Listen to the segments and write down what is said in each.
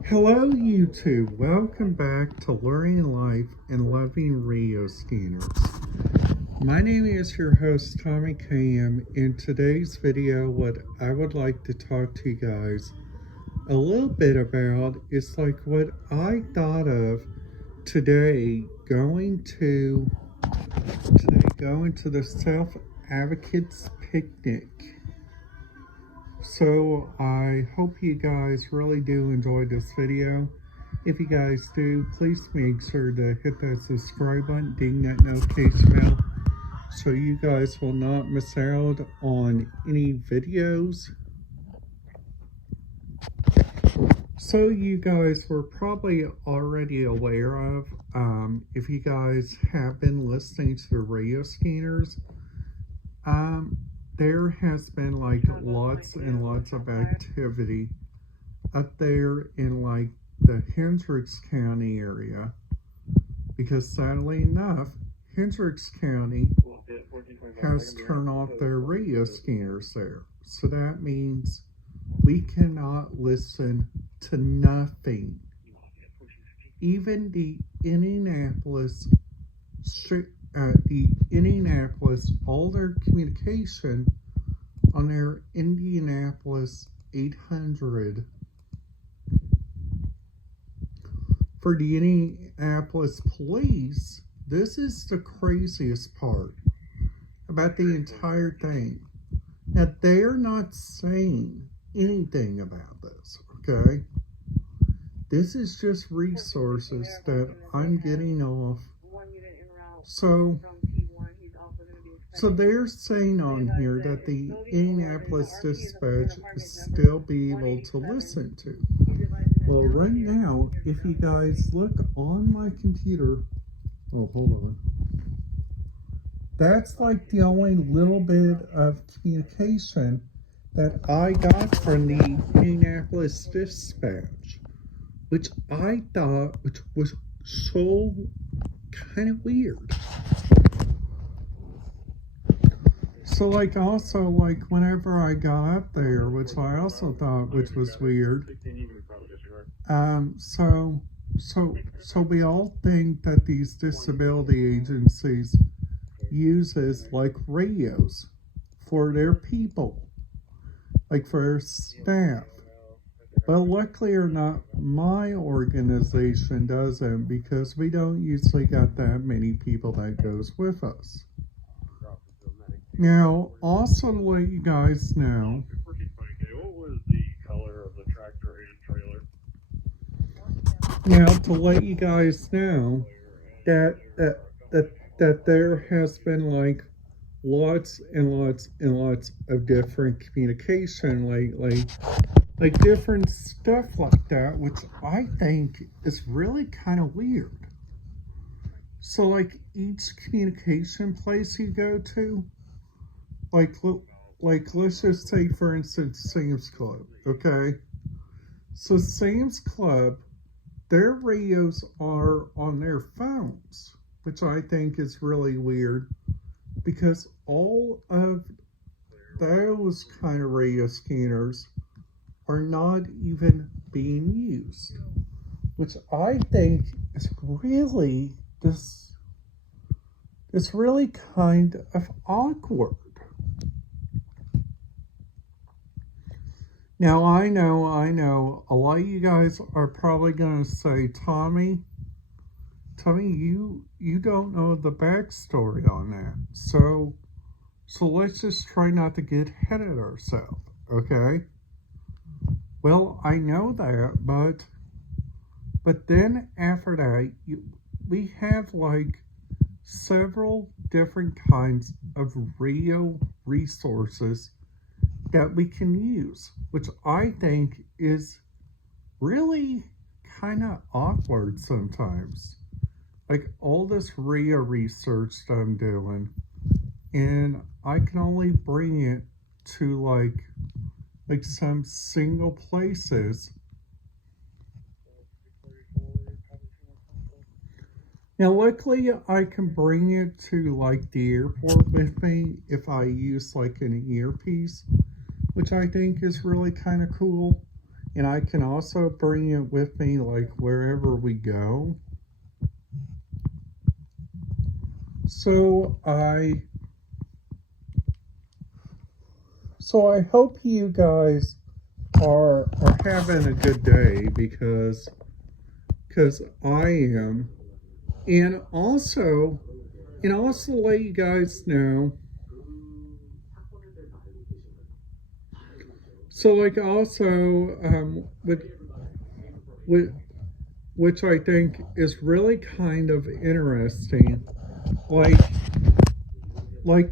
Hello YouTube, welcome back to Learning Life and Loving Rio Scanners. My name is your host Tommy KM. In today's video, what I would like to talk to you guys a little bit about is like what I thought of today going to the Self Advocates Picnic. So I hope you guys really do enjoy this video. If you guys do, please make sure to hit that subscribe button, ding that notification bell, so you guys will not miss out on any videos. So you guys were probably already aware of, if you guys have been listening to the radio scanners, there has been like lots and lots of activity up there in like the Hendricks County area, because sadly enough, Hendricks County has turned off their radio scanners there. So that means we cannot listen to nothing. Even the Indianapolis, all their communication on their Indianapolis 800 for the Indianapolis police. This is the craziest part about the entire thing. Now, they're not saying anything about this, okay? This is just resources that I'm getting off. So they're saying on here that the Indianapolis Dispatch is still be able to listen to. Well, right now, if you guys look on my computer, oh, hold on. That's like the only little bit of communication that I got from the Indianapolis Dispatch, which I thought was so kind of weird. So like also like whenever I got up there, which I also thought which was weird. So we all think that these disability agencies uses like radios for their people, like for their staff. But luckily or not, my organization doesn't, because we don't usually got that many people that goes with us. Now, also to let you guys know, what was the color of the tractor and trailer? Now, to let you guys know that there has been like lots and lots and lots of different communication lately, like different stuff like that, which I think is really kind of weird. So like each communication place you go to, like let's just say for instance Sam's Club, okay? So Sam's Club, their radios are on their phones, which I think is really weird, because all of those kind of radio scanners are not even being used, which I think is really it's really kind of awkward. Now, I know, a lot of you guys are probably going to say, Tommy, you don't know the backstory on that. So let's just try not to get ahead of ourselves, okay? Well, I know that, but then after that, we have like several different kinds of radio resources that we can use, which I think is really kind of awkward sometimes. Like all this radio research that I'm doing, and I can only bring it to like some single places. Now, luckily, I can bring it to like the airport with me if I use like an earpiece, which I think is really kind of cool. and I can also bring it with me like wherever we go. So I hope you guys are having a good day because I am. And also let you guys know. So like also which I think is really kind of interesting, like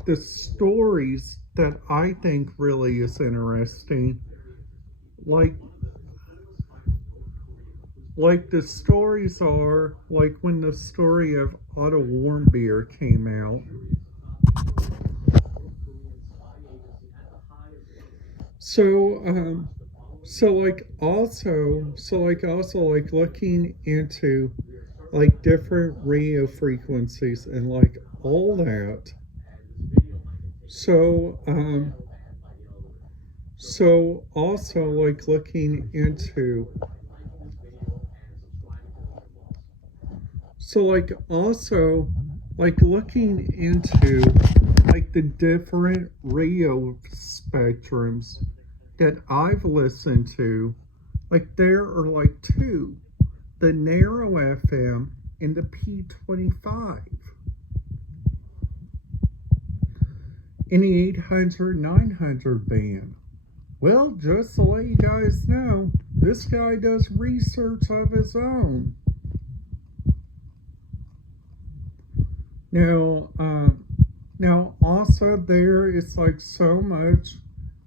the stories that I think really is interesting, like the stories are like when the story of Otto Warmbier came out. So like looking into like different radio frequencies and like all that. So also like looking into like the different radio spectrums that I've listened to. Like there are like two, the narrow FM and the P25. In the 800, 900 band. Well, just to let you guys know, this guy does research of his own. Now also there is like so much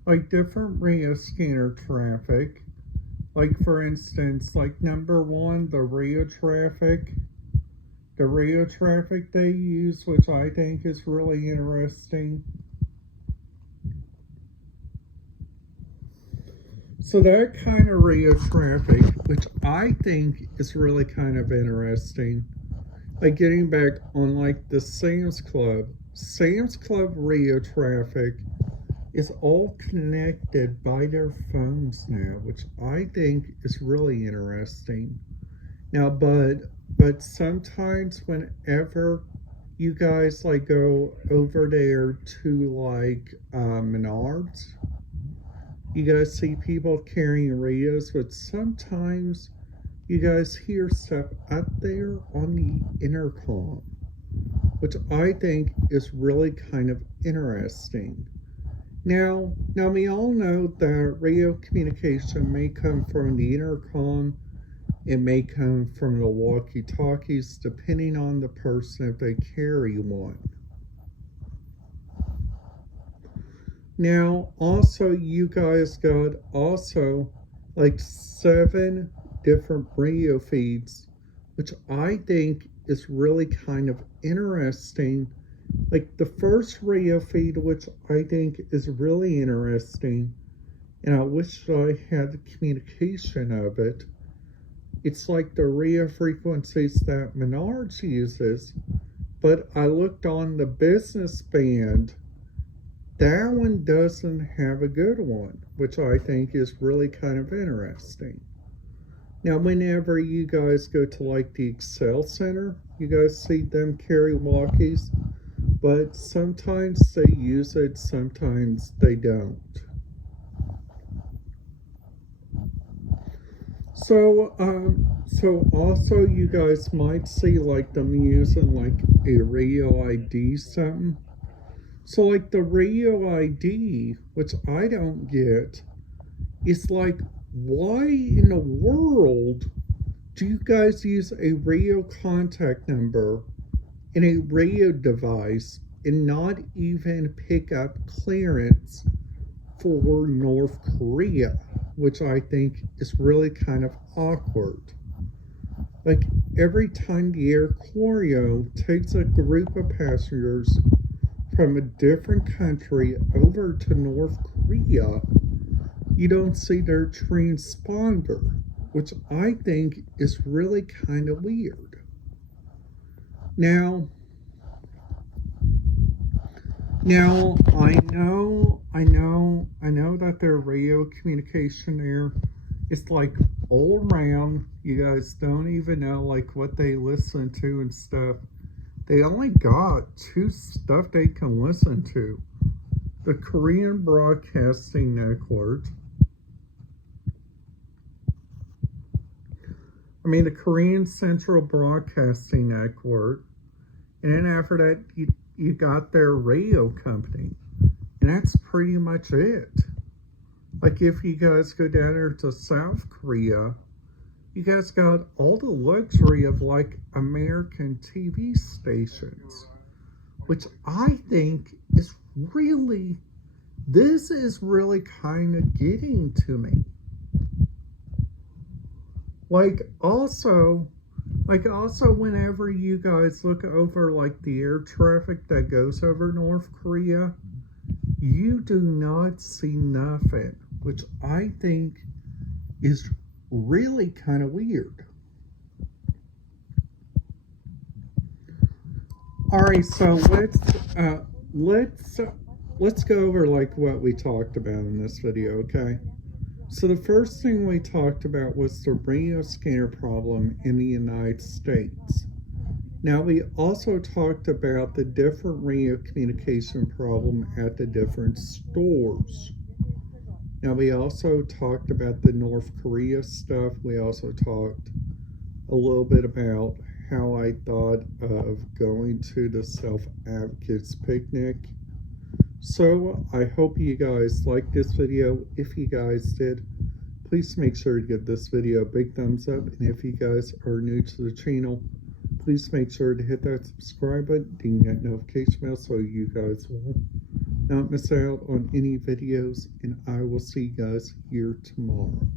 like different radio scanner traffic. Like for instance, like number one, the radio traffic they use, which I think is really interesting. So that kind of radio traffic, which I think is really kind of interesting. Like getting back on like the Sam's Club radio traffic is all connected by their phones now, which I think is really interesting. Now, but sometimes whenever you guys like go over there to like Menards, you guys see people carrying radios, but sometimes you guys hear stuff up there on the intercom, which I think is really kind of interesting. Now we all know that radio communication may come from the intercom, it may come from the walkie-talkies, depending on the person if they carry one. Now, also, you guys got also like 7 different radio feeds, which I think is really kind of interesting. Like the first radio feed, which I think is really interesting, and I wish I had the communication of it. It's like the radio frequencies that Menards uses, but I looked on the business band. That one doesn't have a good one, which I think is really kind of interesting. Now, whenever you guys go to like the Excel Center, you guys see them carry walkies, but sometimes they use it, sometimes they don't. So also you guys might see like them using like a radio ID something. So like the radio ID, which I don't get, is like, why in the world do you guys use a radio contact number in a radio device and not even pick up clearance for North Korea, which I think is really kind of awkward. Like every time the Air Koryo takes a group of passengers from a different country over to North Korea, you don't see their transponder, which I think is really kind of weird. Now I know that their radio communication there it's like all around. You guys don't even know like what they listen to and stuff. They only got two stuff they can listen to. The Korean Broadcasting Network. The Korean Central Broadcasting Network. And then after that, you got their radio company. And that's pretty much it. Like if you guys go down there to South Korea, you guys got all the luxury of like American TV stations, which I think is really, this is really kind of getting to me. Like also whenever you guys look over like the air traffic that goes over North Korea, you do not see nothing, which I think is really kind of weird. All right, so let's go over like what we talked about in this video, okay? So the first thing we talked about was the radio scanner problem in the United States. Now we also talked about the different radio communication problem at the different stores. Now we also talked about the North Korea stuff. We also talked a little bit about how I thought of going to the Self-Advocates Picnic. So I hope you guys liked this video. If you guys did, please make sure to give this video a big thumbs up. And if you guys are new to the channel, please make sure to hit that subscribe button, ding that notification bell so you guys will not miss out on any videos. And I will see you guys here tomorrow.